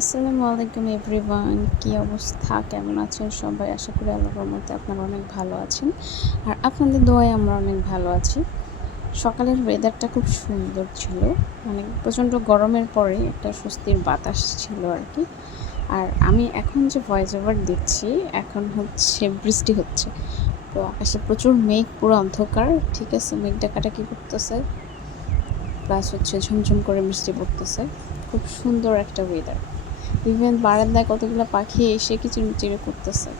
আসসালামু আলাইকুম এভরিওয়ান, কী অবস্থা? কেমন আছেন সবাই? আশা করি আল্লাহর মধ্যে আপনারা অনেক ভালো আছেন। আর আপনাদের দোয়ায় আমরা অনেক ভালো আছি। সকালের ওয়েদারটা খুব সুন্দর ছিল। মানে প্রচণ্ড গরমের পরে একটা স্বস্তির বাতাস ছিল আর কি। আর আমি এখন যে ভয়েস ওভার দিচ্ছি, এখন হচ্ছে বৃষ্টি হচ্ছে। তো আকাশে প্রচুর মেঘ, পুরো অন্ধকার। ঠিক আছে মেঘ ডাকাটা কী করতেছে। প্লাস হচ্ছে ঝুমঝুম করে বৃষ্টি পড়তেছে। খুব সুন্দর একটা ওয়েদার ইভেন বারান্দায় কতগুলো পাখি এসে কিচিরমিচিরে করতেছে।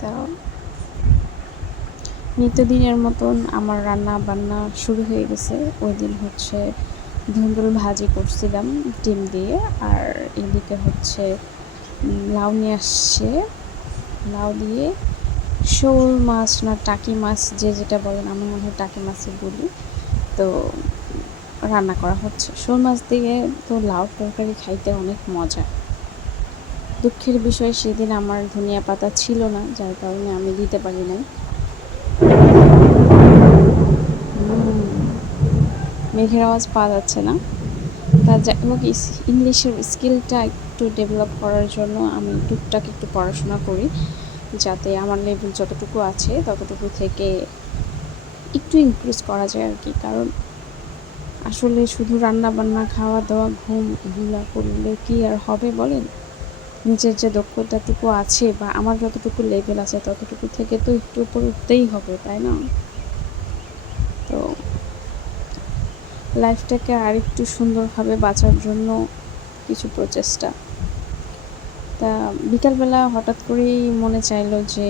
তা নিত্যদিনের মতন আমার রান্না বান্না শুরু হয়ে গেছে। ওই দিন হচ্ছে ধুন্দুল ভাজি করছিলাম ডিম দিয়ে আর এদিকে হচ্ছে লাউ নিয়ে আসছে। লাউ দিয়ে শোল মাছ না টাকি মাছ যে যেটা বলেন আমি মনে হয় টাকি মাছই বলি। তো রান্না করা হচ্ছে। শোল মাছ দিয়ে তো লাউ তরকারি খাইতে অনেক মজা। দুঃখের বিষয়, সেদিন আমার ধনিয়া পাতা ছিল না, যার কারণে আমি দিতে পারি নাই। মেঘের আওয়াজ পাওয়া যাচ্ছে না। তা যাই হোক ইংলিশের স্কিলটা একটু ডেভেলপ করার জন্য আমি টুকটাক একটু পড়াশোনা করি, যাতে আমার লেভেল যতটুকু আছে, ততটুকু থেকে একটু ইনক্রিজ করা যায় আর কি। কারণ আসলে শুধু রান্না বান্না খাওয়া দাওয়া ঘুম এগুলা করলে কি আর হবে বলেন? নিজের যে দক্ষতাটুকু আছে বা আমার যতটুকু লেভেল আছে ততটুকু থেকে তো একটু উপর উঠতেই হবে, তাই না? তো লাইফটাকে আরেকটু সুন্দরভাবে বাঁচার জন্য কিছু প্রচেষ্টা। তা বিকালবেলা হঠাৎ করেই মনে চাইলো যে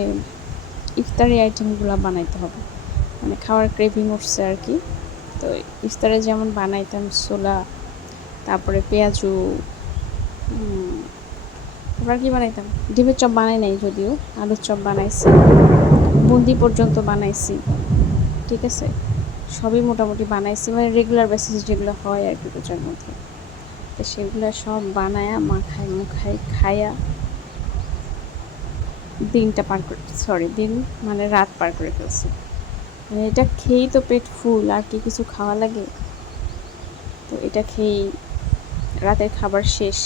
ইফতারি আইটেমগুলো বানাইতে হবে। মানে খাওয়ার ক্রেভিং উঠছে আর কি। তো ইফতারে যেমন বানাইতাম ছোলা, তারপরে পেঁয়াজু তারপর কি বানাইতাম? ডিমের চপ বানাই নাই যদিও, আলুর চপ বানাইছি, বুন্দি পর্যন্ত বানাইছি, ঠিক আছে? সবই মোটামুটি বানাইছি মানে রেগুলার বেসিস যেগুলো হয় আর কি রোজার মধ্যে। তো সেগুলো সব বানায়া, মাখায় মুখায় খায়া দিনটা পার করে সরি দিন মানে রাত পার করে ফেলছি। মানে এটা খেয়েই তো পেট ফুল, আর কি কিছু খাওয়া লাগে? তো এটা খেয়েই রাতের খাবার শেষ।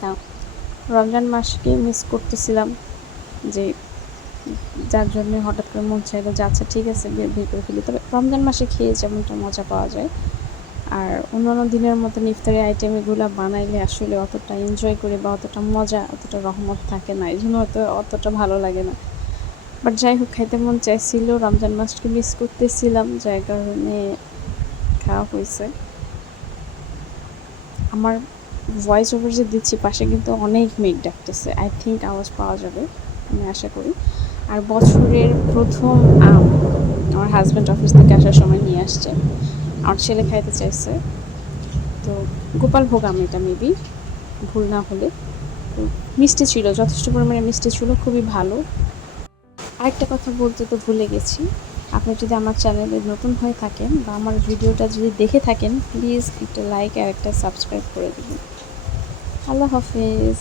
তা রমজান মাসকে মিস করতেছিলাম যে যার জন্য হঠাৎ করে মন চাইলো যে আচ্ছা ঠিক আছে বের বের করে ফেলি। তবে রমজান মাসে খেয়ে যেমনটা মজা পাওয়া যায়। আর অন্যান্য দিনের মতন ইফতারি আইটেম এগুলো বানাইলে আসলে অতটা এনজয় করে বা অতটা মজা, অতটা রহমত থাকে না। এই জন্য হয়তো অতটা ভালো লাগে না। বাট যাই হোক খাইতে মন চাইছিল। রমজান মাসকে মিস করতেছিলাম, যার কারণে খাওয়া হয়েছে। আমার ভয়েস ওভার যে দিচ্ছি, পাশে কিন্তু অনেক মেঘ ডাকতেছে। আই থিঙ্ক আওয়াজ পাওয়া যাবে, আমি আশা করি। আর বছরের প্রথম আম আমার হাজব্যান্ড অফিস থেকে আসার সময় নিয়ে আসছে। আমার ছেলে খাইতে চাইছে। তো গোপাল ভোগ আম এটা মেবি ভুল না হলে। মিষ্টি ছিল, যথেষ্ট পরিমাণে মিষ্টি ছিল, খুবই ভালো। আরেকটা কথা বলতে তো ভুলে গেছি। আপনি যদি আমার চ্যানেলে নতুন হয়ে থাকেন বা আমার ভিডিওটা যদি দেখে থাকেন প্লিজ একটা লাইক আর একটা সাবস্ক্রাইব করে দেবেন। আল্লাহ হাফেজ।